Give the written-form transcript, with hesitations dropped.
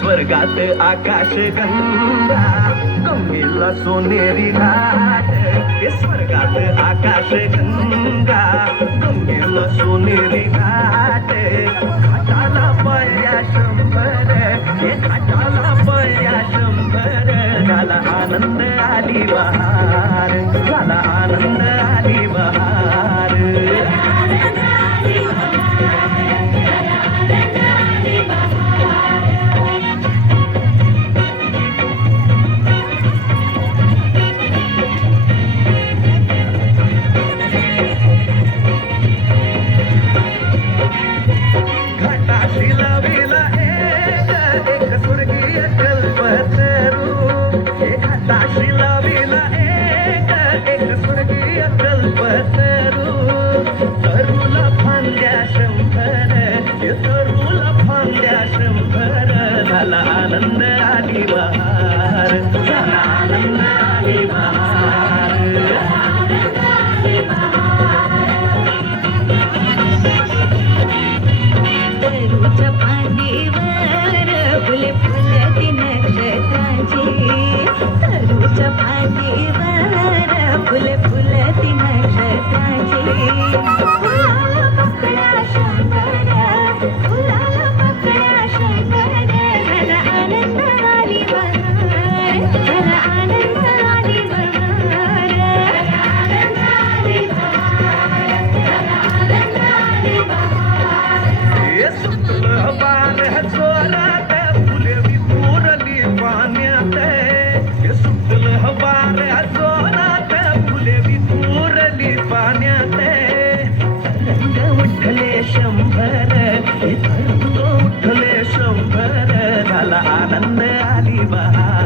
स्वर्गात आकाश गंगा गंगेला सोनेरी घाट. हे स्वर्गात आकाश गंगा गंगेला सोनेरी घाट. घाटाला पळ्या शंभर, हे घाटाला पळ्या शंभर. झाला आनंद आली बहार, झाला आनंद आली बहार. घाटाशी लाविला एक स्वर्गीय कल्पतरू. हे घाटाशी लाविला एक स्वर्गीय कल्पतरू. तरुला फांद्या शंभर, हे तरुला फांद्या शंभर. झाला आनंद आली बहार, झाला आनंद आली बहार. तरूच्या फांदीवर फुले फुलती नक्षत्रांची. तरूच्या फांदीवर फुले फुलती नक्षत्रांची. फुलाला पकड्या शंकर, फुलाला पकड्या शंकर. जरा आनंद आली बहार, जरा आनंद आली बहार. जरा आनंद आली बहार, जरा आनंद आली बहार. सुटलं बार जोरात फुले विखुरली पाण्यात. हे सुटलं बार जोरात फुले विखुरली पाण्यात. तरंग उठले शंभर, हे तरंग उठले शंभर. झाला आनंद आली बहार.